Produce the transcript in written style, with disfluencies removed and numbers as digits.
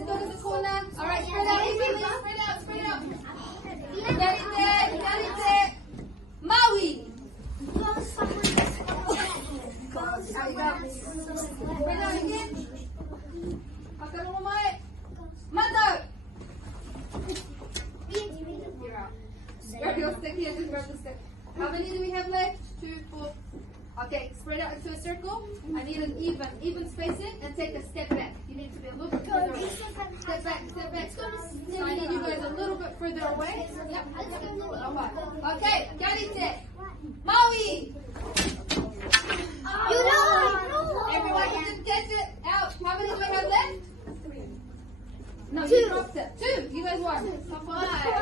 let's go to the corner. All right, spread out evenly. Spread out, spread out. Garite. Mauī. Spread out again. Whakarongo mai. Matau. You're out. Grab your stick here, just grab the stick. How many do we have left? 2, 4. Okay, spread out into a circle. I need an even spacing and take a step back. You need to be a little bit further away. Step back, step back. So I need you guys a little bit further away. Yep. Okay, garite. Mauī. Everyone who didn't catch it, out. How many do I have left? 3. No, you dropped it. 2. You guys won. High five.